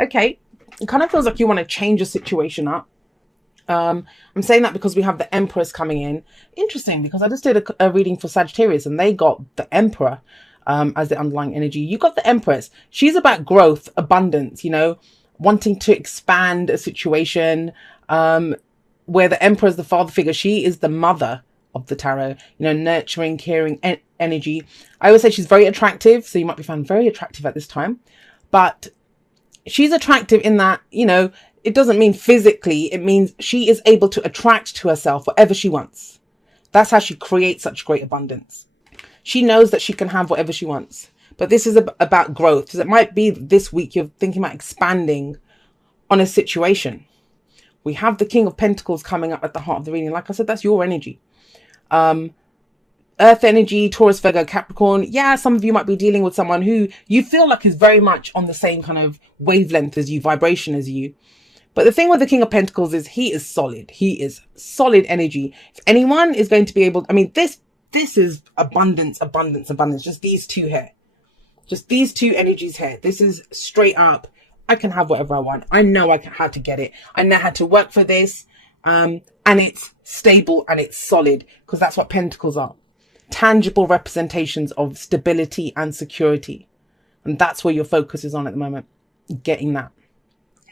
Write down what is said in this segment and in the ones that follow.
Okay. It kind of feels like you want to change your situation up. I'm saying that because we have the Empress coming in. Interesting, because I just did a reading for Sagittarius and they got the Emperor as the underlying energy. You got the Empress. She's about growth, abundance, wanting to expand a situation, where the Emperor is the father figure. She is the mother of the tarot, nurturing, caring energy. I always say she's very attractive. So you might be found very attractive at this time, but she's attractive in that, it doesn't mean physically. It means she is able to attract to herself whatever she wants. That's how she creates such great abundance. She knows that she can have whatever she wants. But this is about growth. Because it might be this week you're thinking about expanding on a situation. We have the King of Pentacles coming up at the heart of the reading. Like I said, that's your energy. Earth energy, Taurus, Virgo, Capricorn. Yeah, some of you might be dealing with someone who you feel like is very much on the same kind of wavelength as you, vibration as you. But the thing with the King of Pentacles is he is solid. He is solid energy. If anyone is going to be able, this is abundance, abundance, abundance. Just these two here. Just these two energies here. This is straight up. I can have whatever I want. I know how to get it. I know how to work for this. And it's stable and it's solid, because that's what Pentacles are. Tangible representations of stability and security. And that's where your focus is on at the moment. Getting that.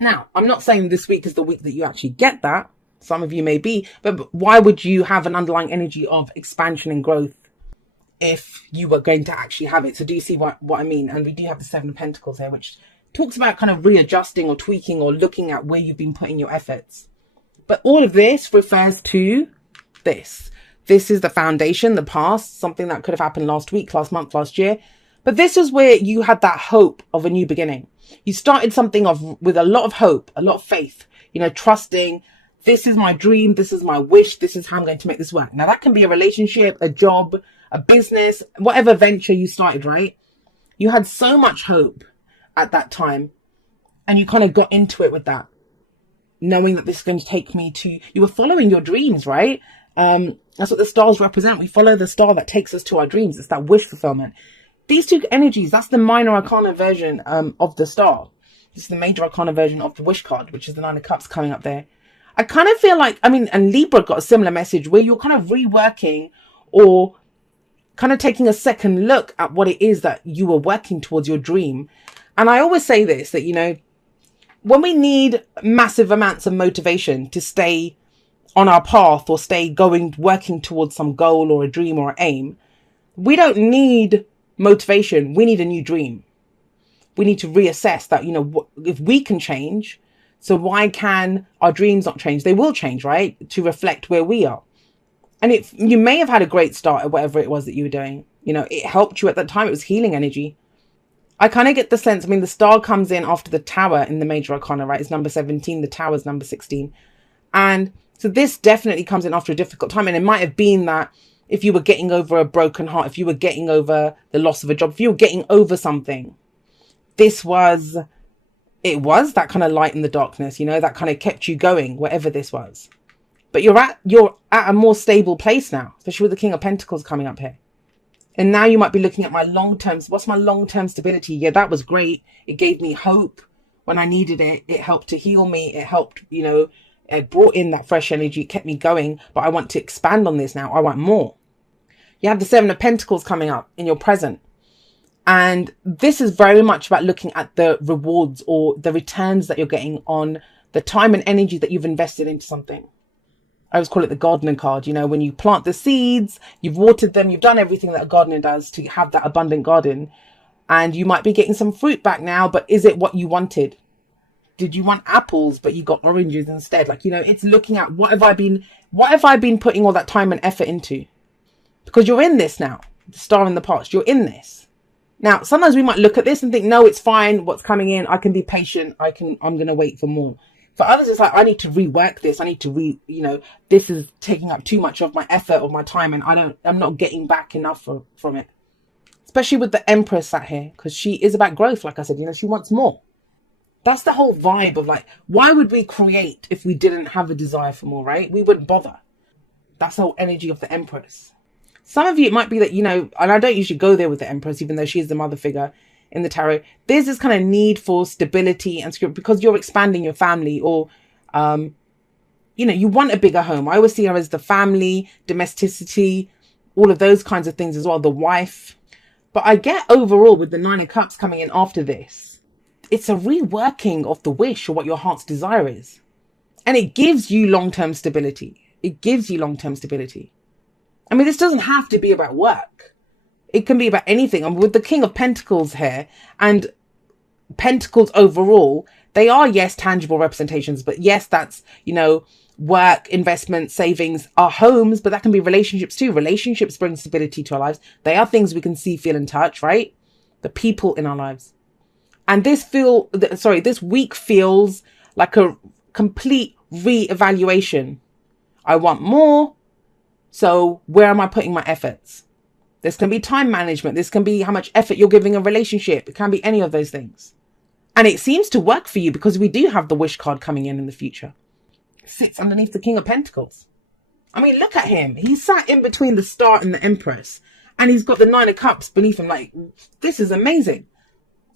Now, I'm not saying this week is the week that you actually get that. Some of you may be, but why would you have an underlying energy of expansion and growth if you were going to actually have it? So do you see what I mean? And we do have the Seven of Pentacles here, which talks about kind of readjusting or tweaking or looking at where you've been putting your efforts. But all of this refers to this. This is the foundation, the past, something that could have happened last week, last month, last year. But this is where you had that hope of a new beginning. You started something with a lot of hope, a lot of faith, trusting, this is my dream, this is my wish, this is how I'm going to make this work. Now that can be a relationship, a job, a business, whatever venture you started, right? You had so much hope at that time and you kind of got into it with that, knowing that this is going to take me to, you were following your dreams, right? That's what the stars represent. We follow the star that takes us to our dreams. It's that wish fulfillment. These two energies, that's the minor arcana version of the star. This is the major arcana version of the wish card, which is the Nine of Cups coming up there. I kind of feel like, and Libra got a similar message where you're kind of reworking or kind of taking a second look at what it is that you were working towards your dream. And I always say this, that, when we need massive amounts of motivation to stay on our path or stay working towards some goal or a dream or an aim, we don't need motivation. We need a new dream. We need to reassess that, if we can change, so why can our dreams not change? They will change, right? To reflect where we are. And you may have had a great start at whatever it was that you were doing. It helped you at that time. It was healing energy. I kind of get the sense, the star comes in after the tower in the major arcana, right? It's number 17. The tower is number 16. And so this definitely comes in after a difficult time. And it might have been that if you were getting over a broken heart, if you were getting over the loss of a job, if you were getting over something, it was that kind of light in the darkness, that kind of kept you going, whatever this was. But you're at a more stable place now, especially with the King of Pentacles coming up here. And now you might be looking at my long-term, what's my long-term stability? Yeah, that was great. It gave me hope when I needed it. It helped to heal me. It helped, it brought in that fresh energy. It kept me going. But I want to expand on this now. I want more. You have the Seven of Pentacles coming up in your present. And this is very much about looking at the rewards or the returns that you're getting on the time and energy that you've invested into something. I always call it the gardening card. When you plant the seeds, you've watered them, you've done everything that a gardener does to have that abundant garden. And you might be getting some fruit back now, but is it what you wanted? Did you want apples, but you got oranges instead? It's looking at what have I been putting all that time and effort into? Because you're in this now, the star in the past, you're in this. Now, sometimes we might look at this and think, no, it's fine. What's coming in? I can be patient. I'm going to wait for more. For others, it's like, I need to rework this. I need to this is taking up too much of my effort, of my time, and I'm not getting back enough from it. Especially with the Empress sat here, because she is about growth. Like I said, she wants more. That's the whole vibe of why would we create if we didn't have a desire for more, right? We wouldn't bother. That's the whole energy of the Empress. Some of you, it might be that, and I don't usually go there with the Empress, even though she is the mother figure. in the tarot, there's this kind of need for stability and security because you're expanding your family, or you know, you want a bigger home. I always see her as the family, domesticity, all of those kinds of things as well, the wife. But I get overall with the Nine of Cups coming in after this, it's a reworking of the wish or what your heart's desire is. And it gives you long-term stability. It gives you long-term stability. I mean, this doesn't have to be about work. It can be about anything. And with the King of Pentacles here and Pentacles overall, they are, yes, tangible representations. But yes, that's, you know, work, investment, savings, our homes, but that can be relationships too. Relationships bring stability to our lives. They are things we can see, feel, and touch, right? The people in our lives. And this week feels like a complete re-evaluation. I want more. So where am I putting my efforts? This can be time management. This can be how much effort you're giving a relationship. It can be any of those things. And it seems to work for you because we do have the wish card coming in the future. It sits underneath the King of Pentacles. I mean, look at him. He's sat in between the Star and the Empress. And he's got the Nine of Cups beneath him. Like, this is amazing.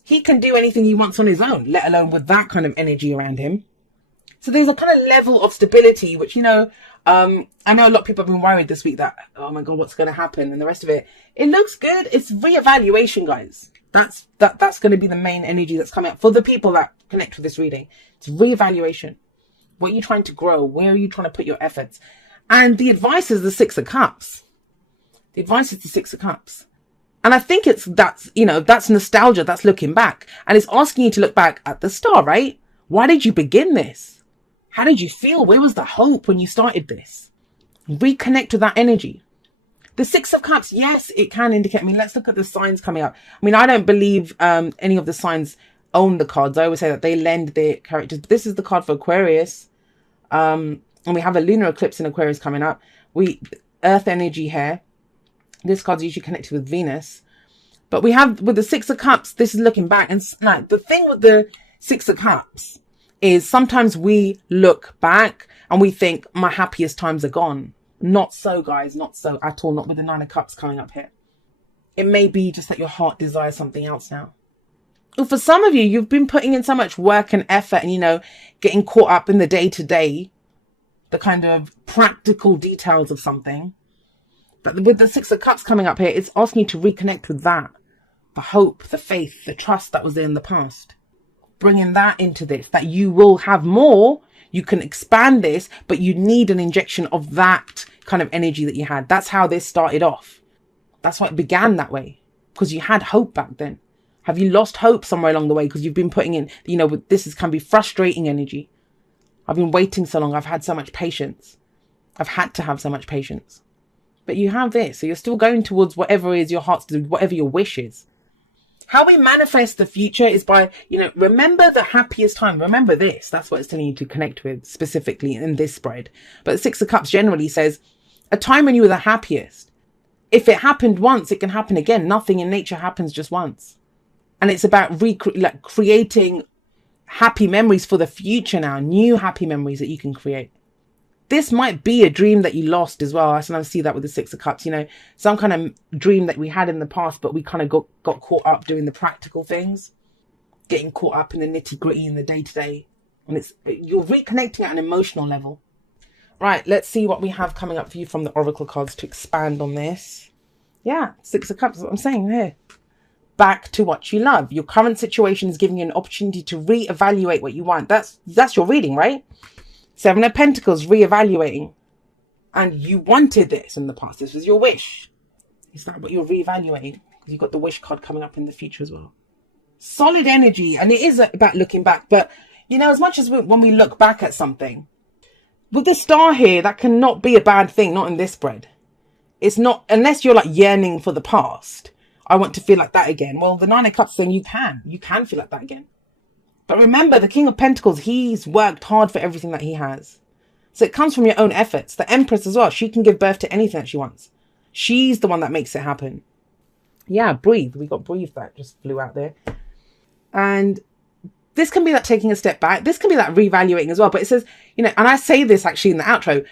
He can do anything he wants on his own, let alone with that kind of energy around him. So there's a kind of level of stability, which, you know, I know a lot of people have been worried this week that, oh my God, what's going to happen? And the rest of it. It looks good. It's reevaluation, guys. That's going to be the main energy that's coming up for the people that connect with this reading. It's reevaluation. What are you trying to grow? Where are you trying to put your efforts? And the advice is the Six of Cups. The advice is the Six of Cups. And I think that's nostalgia. That's looking back. And it's asking you to look back at the Star, right? Why did you begin this? How did you feel? Where was the hope when you started this? Reconnect to that energy. The Six of Cups, yes, it can indicate. I mean, let's look at the signs coming up. I mean, I don't believe any of the signs own the cards. I always say that they lend their characters. But this is the card for Aquarius. And we have a lunar eclipse in Aquarius coming up. Earth energy here. This card's usually connected with Venus. But we have, with the Six of Cups, this is looking back. And like, the thing with the Six of Cups is sometimes we look back and we think my happiest times are gone. Not so, guys. Not so at all. Not with the Nine of Cups coming up here. It may be just that your heart desires something else now. Well, for some of you, you've been putting in so much work and effort and, you know, getting caught up in the day-to-day, the kind of practical details of something. But with the Six of Cups coming up here, it's asking you to reconnect with that. The hope, the faith, the trust that was there in the past. Bringing that into this, that you will have more. You can expand this, but you need an injection of that kind of energy that you had. That's how this started off. That's why it began that way, because you had hope back then. Have you lost hope somewhere along the way? Because you've been putting in, you know, this can be frustrating energy. I've been waiting so long. I've had so much patience. I've had to have so much patience. But you have this. So you're still going towards whatever is your heart's desire, whatever your wish is. How we manifest the future is by, you know, remember the happiest time. Remember this. That's what it's telling you to connect with specifically in this spread. But the Six of Cups generally says a time when you were the happiest. If it happened once, it can happen again. Nothing in nature happens just once. And it's about creating happy memories for the future now. New happy memories that you can create. This might be a dream that you lost as well. I sometimes see that with the Six of Cups, you know, some kind of dream that we had in the past, but we kind of got caught up doing the practical things, getting caught up in the nitty gritty in the day to day. And you're reconnecting at an emotional level. Right. Let's see what we have coming up for you from the Oracle cards to expand on this. Yeah. Six of Cups is what I'm saying here. Back to what you love. Your current situation is giving you an opportunity to reevaluate what you want. That's your reading, right? Seven of Pentacles, reevaluating. And you wanted this in the past. This was your wish. Is that what you're reevaluating? You've got the wish card coming up in the future as well. Solid energy. And it is about looking back. But, you know, as much as when we look back at something, with the Star here, that cannot be a bad thing. Not in this spread. It's not, unless you're like yearning for the past. I want to feel like that again. Well, the Nine of Cups thing, you can feel like that again. But remember, the King of Pentacles, he's worked hard for everything that he has. So it comes from your own efforts. The Empress as well, she can give birth to anything that she wants. She's the one that makes it happen. Yeah, breathe. We got breathe that just flew out there. And this can be that taking a step back. This can be that reevaluating as well. But it says, you know, and I say this actually in the outro,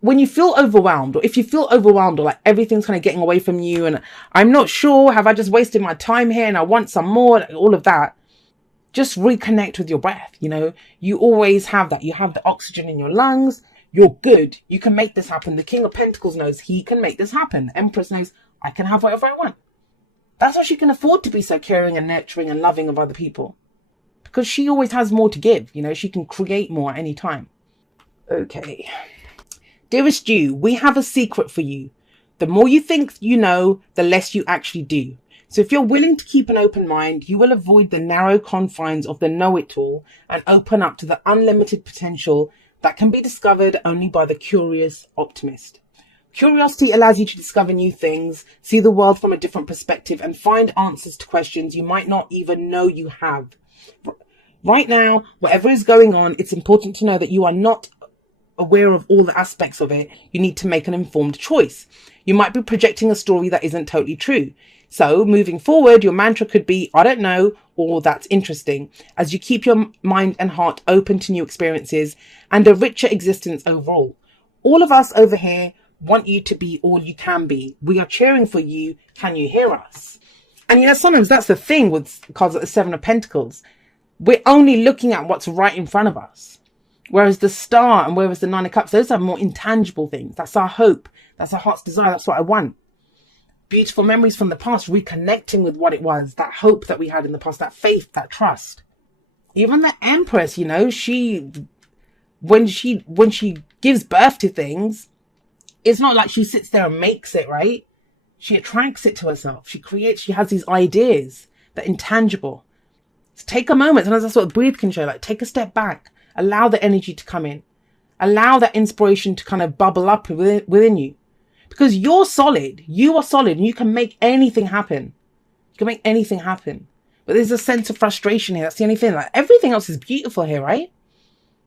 when you feel overwhelmed, or if you feel overwhelmed, or like everything's kind of getting away from you, and I'm not sure, have I just wasted my time here and I want some more, all of that, just reconnect with your breath. You know, you always have that. You have the oxygen in your lungs. You're good. You can make this happen. The King of Pentacles knows he can make this happen. The Empress knows I can have whatever I want. That's why she can afford to be so caring and nurturing and loving of other people, because she always has more to give. You know, she can create more at any time. Okay. Dearest you, we have a secret for you. The more you think you know, the less you actually do. So if you're willing to keep an open mind, you will avoid the narrow confines of the know-it-all and open up to the unlimited potential that can be discovered only by the curious optimist. Curiosity allows you to discover new things, see the world from a different perspective, and find answers to questions you might not even know you have. Right now, whatever is going on, it's important to know that you are not aware of all the aspects of it. You need to make an informed choice. You might be projecting a story that isn't totally true. So moving forward, your mantra could be, I don't know, or that's interesting, as you keep your mind and heart open to new experiences and a richer existence overall. All of us over here want you to be all you can be. We are cheering for you. Can you hear us? And you know, sometimes that's the thing with cards like the Seven of Pentacles. We're only looking at what's right in front of us. Whereas the Star and whereas the Nine of Cups, those are more intangible things. That's our hope. That's our heart's desire. That's what I want. Beautiful memories from the past, reconnecting with what it was, that hope that we had in the past, that faith, that trust. Even the Empress, you know, when she gives birth to things, it's not like she sits there and makes it, right? She attracts it to herself. She has these ideas that are intangible. So take a moment, and that's what the breathe can show, like take a step back. Allow the energy to come in. Allow that inspiration to kind of bubble up within you. Because you're solid. You are solid and you can make anything happen. You can make anything happen. But there's a sense of frustration here. That's the only thing. Like everything else is beautiful here, right?